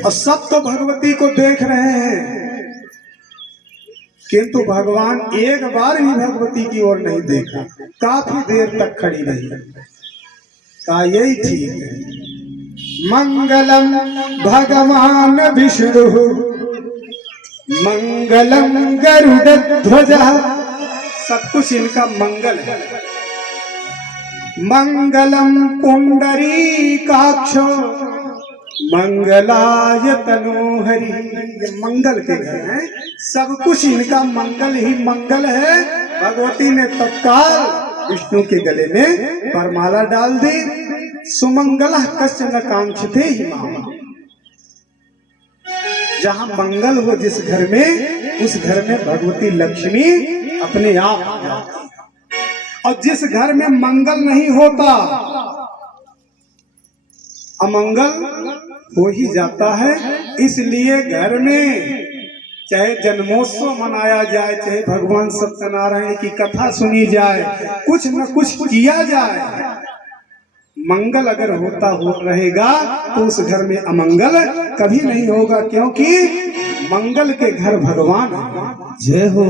और सब तो भगवती को देख रहे हैं, किंतु भगवान एक बार भी भगवती की ओर नहीं देखा, काफी देर तक खड़ी रही। कहा यही ठीक है। मंगलम भगवान विष्णु मंगलम गरुड़ध्वज, सब कुछ इनका मंगल है। मंगलम पुंडरीकाक्षो मंगलाय तनोहरि, ये मंगल के घर हैं, सब कुछ इनका मंगल ही मंगल है। भगवती ने तत्काल विष्णु के गले में वरमाला डाल दी। सुमंगल कश्चन कांक्षते ही मामा, जहां मंगल हो जिस घर में, उस घर में भगवती लक्ष्मी अपने आप आ जाती है। और जिस घर में मंगल नहीं होता, अमंगल हो ही जाता है। इसलिए घर में चाहे जन्मोत्सव मनाया जाए, चाहे भगवान सत्यनारायण की कथा सुनी जाए, कुछ न कुछ किया जाए, मंगल अगर होता हो रहेगा तो उस घर में अमंगल कभी नहीं होगा, क्योंकि मंगल के घर भगवान है। जय हो।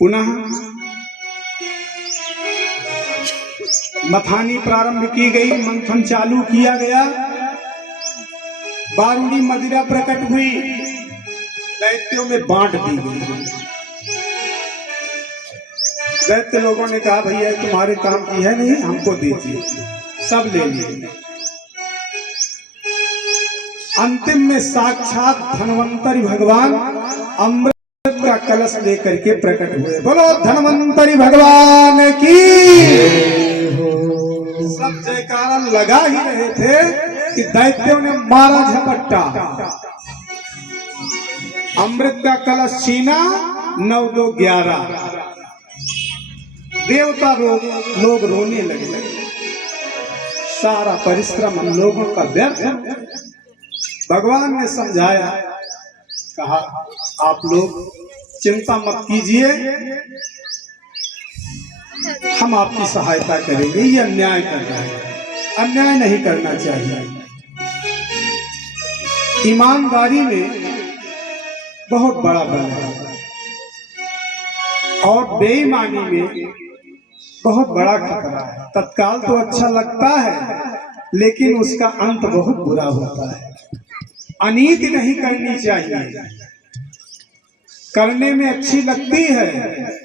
पुनः मथानी प्रारंभ की गई, मंथन चालू किया गया, बारूदी मदिरा प्रकट हुई, दैत्यों में बांट दी गई। दैत्य लोगों ने कहा भैया तुम्हारे काम की है नहीं, हमको दीजिए, सब ले लिए। अंतिम में साक्षात धन्वंतरी भगवान अमृत का कलश लेकर के प्रकट हुए। बोलो धन्वंतरी भगवान की। सब जयकारा लगा ही रहे थे कि दैत्यों ने मारा झपट्टा, अमृत का कलश छीना, 9 2 11, देवता लोग रोने लगे। सारा परिश्रम हम लोगों का व्यर्थ। भगवान ने समझाया, कहा आप लोग चिंता मत कीजिए, हम आपकी सहायता करेंगे। ये अन्याय कर रहा है, अन्याय नहीं करना चाहिए। ईमानदारी में बहुत बड़ा बल है और बेईमानी में बहुत बड़ा खतरा है। तत्काल तो अच्छा लगता है, लेकिन उसका अंत बहुत बुरा होता है। अनीति नहीं करनी चाहिए, करने में अच्छी लगती है,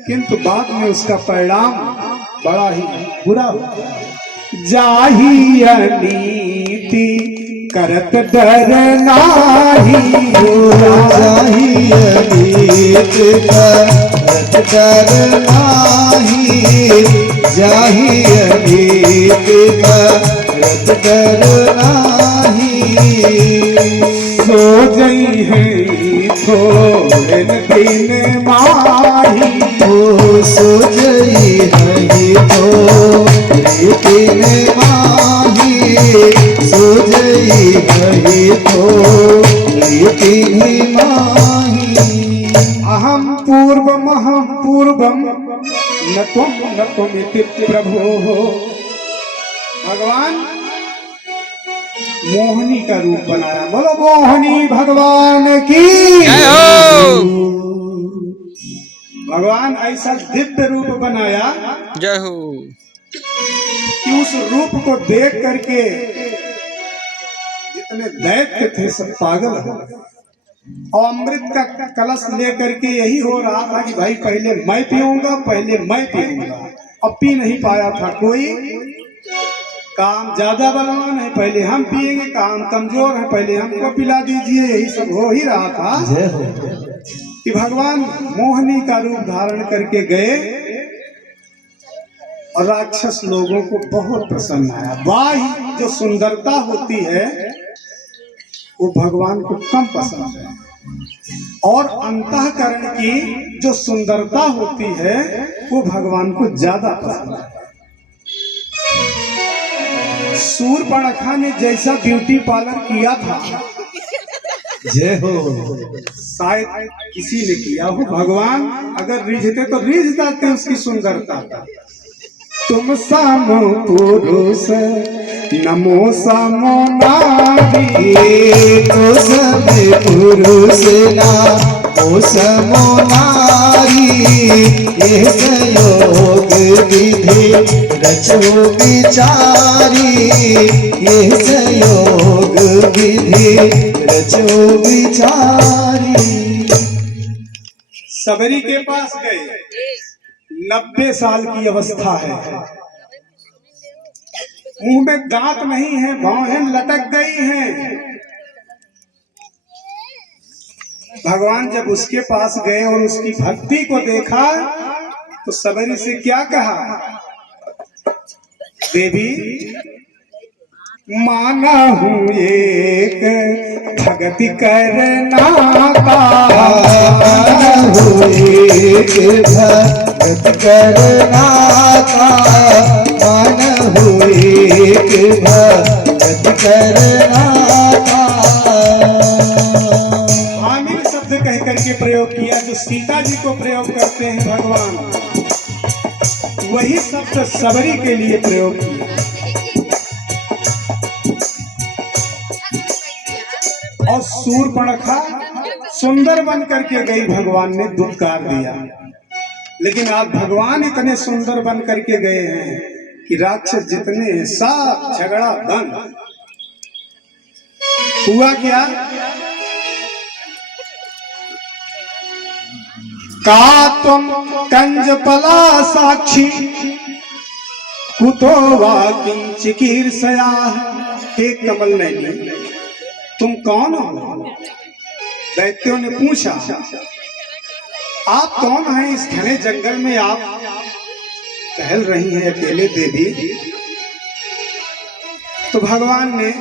किंतु बाद में उसका परिणाम बड़ा ही बुरा होता है। जाही अनीति करत डर नाही, जाही अनीति करत डर नाही, जाही अनीति करत डर नाही। सो जई है थोड़े दिन माही, ओ सो जई है थोड़े दिन माही, सो जई है थोड़े दिन माही। अहम पूर्वम न त्वमिति प्रभो। भगवान मोहिनी का रूप बनाया। बोलो मोहिनी भगवान की। भगवान ऐसा दिव्य रूप बनाया, जय हो, कि उस रूप को देख करके जितने दैत्य थे सब पागल हो गए। और अमृत का कलश लेकर के यही हो रहा था कि भाई पहले मैं पीऊंगा, पहले मैं पीऊंगा। अब पी नहीं पाया था कोई। काम ज्यादा बलवान है, पहले हम पिएंगे। काम कमजोर है, पहले हमको पिला दीजिए। यही सब हो ही रहा था कि भगवान मोहिनी का रूप धारण करके गए और राक्षस लोगों को बहुत पसंद आया। बाह्य जो सुंदरता होती है वो भगवान को कम पसंद है, और अंतःकरण की जो सुंदरता होती है वो भगवान को ज्यादा पसंद है। शूर्पणखा ने जैसा ब्यूटी पार्लर किया था, जय हो, शायद किसी ने किया हो। भगवान अगर रिझते तो रिझ जाते उसकी सुंदरता। तुम साम पुरुष नमो समो नारी। तो सब पुरुष ना ओ समो नारी, ये संयोग विधि रचो विचारी, ये संयोग विधि रचो विचारी। सबरी के पास गए, 90 साल की अवस्था है, मुंह में दांत नहीं है, भौहें लटक गई हैं। भगवान जब उसके पास गए और उसकी भक्ति को देखा तो सबरी से क्या कहा, देवी माना हूँ एक भक्ति करना का, एक भगत करना का, मान हो एक भगत करना का। आमिर शब्द कह करके प्रयोग किया, जो सीता जी को प्रयोग करते हैं भगवान, वही शब्द सबरी के लिए प्रयोग किया। और सूर्पणखा सुंदर बन करके गई, भगवान ने दुत्कार दिया। लेकिन आज भगवान इतने सुंदर बन करके गए हैं कि राक्षस जितने हैं सब झगड़ा बंद। हुआ क्या, का तुम कंज पला साक्षी कुतो वा किंचिकीर सया। हे कमल नैनी, तुम कौन हो? दैत्यों ने पूछा, आप कौन हैं? इस घने जंगल में आप टहल रही हैं अकेले देवी। तो भगवान ने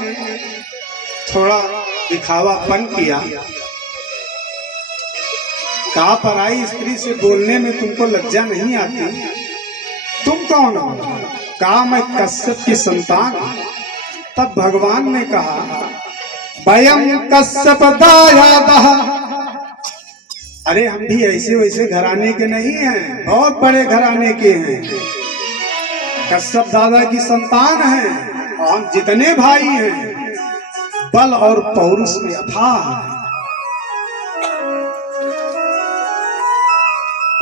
थोड़ा दिखावापन किया, कहा पराई स्त्री से बोलने में तुमको लज्जा नहीं आती? तुम कौन हो? कहा मैं कश्यप की संतान हूं। तब भगवान ने कहा, वयम कश्यप दायादः। अरे हम भी ऐसे वैसे घराने के नहीं हैं, बहुत बड़े घराने के हैं, कश्यप दादा की संतान हैं। और हम जितने भाई हैं बल और पौरुष में अथाह हैं।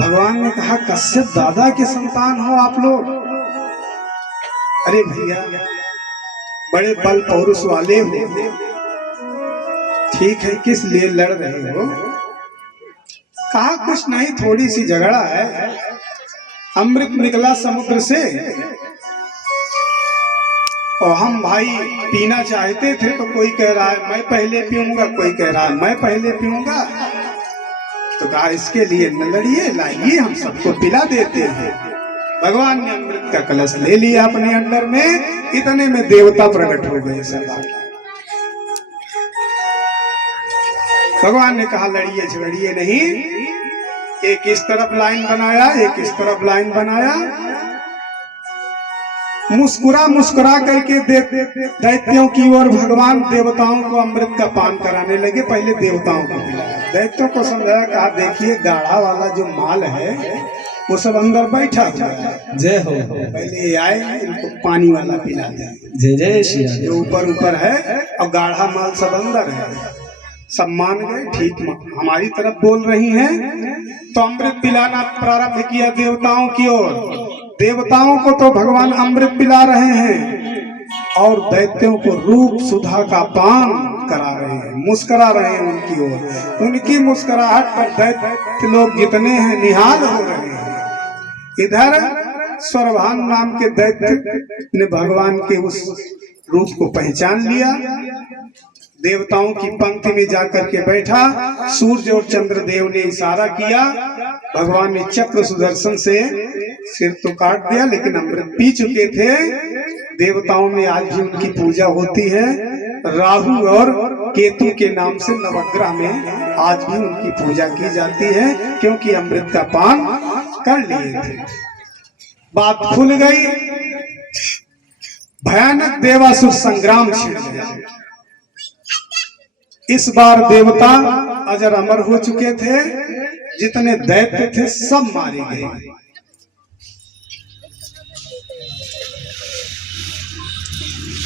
भगवान ने कहा, कश्यप दादा के संतान हो आप लोग? अरे भैया, बड़े बल पौरुष वाले हो, ठीक है, किस लिए लड़ रहे हो? कहा कुछ नहीं, थोड़ी सी झगड़ा है। अमृत निकला समुद्र से और हम भाई पीना चाहते थे, तो कोई कह रहा है मैं पहले पीऊंगा, कोई कह रहा है मैं पहले पीऊंगा। तो कहा इसके लिए न लड़िए, लाइए हम सबको पिला देते हैं। भगवान ने अमृत का कलश ले लिया अपने अंदर में, इतने में देवता प्रकट हो गए सब। भगवान ने कहा लड़िए झगड़िए नहीं, एक इस तरफ लाइन बनाया, एक इस तरफ लाइन बनाया, मुस्कुरा मुस्कुरा करके दैत्यों की ओर भगवान देवताओं को अमृत का पान कराने लगे। पहले देवताओं को पिलाया, दैत्यों को समझाया, कहा देखिए गाढ़ा वाला जो माल है वो सब अंदर बैठा हुआ है, जय हो। पहले आए इनको पानी वाला पिला दें, जय जय श्री राम। जो ऊपर ऊपर है और गाढ़ा माल सब अंदर है। सब मान गए, ठीक हमारी तरफ बोल रही हैं। तो अमृत पिलाना प्रारंभ किया देवताओं की ओर। देवताओं को तो भगवान अमृत पिला रहे हैं और दैत्यों को रूप सुधा का पान करा रहे हैं, मुस्करा रहे हैं उनकी ओर। उनकी मुस्कुराहट पर दैत्य लोग जितने हैं निहाल हो रहे हैं। इधर स्वरभान नाम के दैत्य ने भगवान के उस रूप को पहचान लिया, देवताओं की पंक्ति में जाकर के बैठा। सूर्य और चंद्रदेव ने इशारा किया, भगवान ने चक्र सुदर्शन से सिर तो काट दिया, लेकिन अमृत पी चुके थे। देवताओं में आज भी उनकी पूजा होती है, राहु और केतु के नाम से नवग्रह में आज भी उनकी पूजा की जाती है, क्योंकि अमृत का पान कर लिए थे। बात खुल गई, भयानक देवासुर संग्राम छिड़ गया। इस बार देवता अजर अमर हो चुके थे, जितने दैत्य थे सब मारे गए।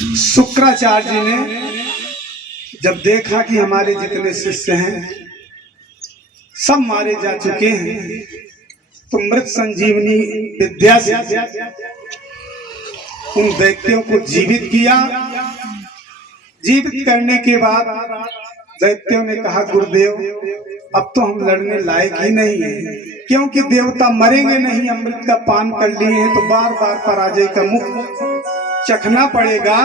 शुक्राचार्य जी ने जब देखा कि हमारे जितने शिष्य हैं सब मारे जा चुके हैं, तो मृत संजीवनी विद्या से उन दैत्यों को जीवित किया। जीवित करने के बाद दैत्यों ने कहा, गुरुदेव अब तो हम लड़ने लायक ही नहीं है, क्योंकि देवता मरेंगे नहीं, अमृत का पान कर लिए हैं तो बार बार पराजय का मुख चखना पड़ेगा।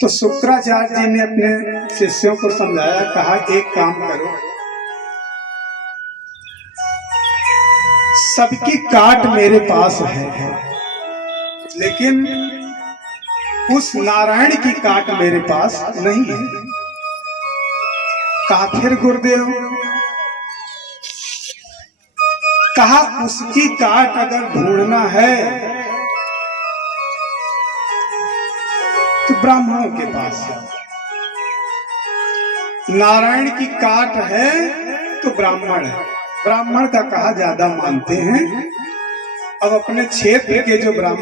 तो शुक्राचार्य जी ने अपने शिष्यों को समझाया, कहा एक काम करो, सबकी काट मेरे पास है, लेकिन उस नारायण की काट मेरे पास नहीं है। कहा फिर गुरुदेव? कहा उसकी काट अगर ढूंढना है तो ब्राह्मणों के पास है, नारायण की काट है तो ब्राह्मण है, ब्राह्मण का कहा ज्यादा मानते हैं। अब अपने क्षेत्र के जो ब्राह्मण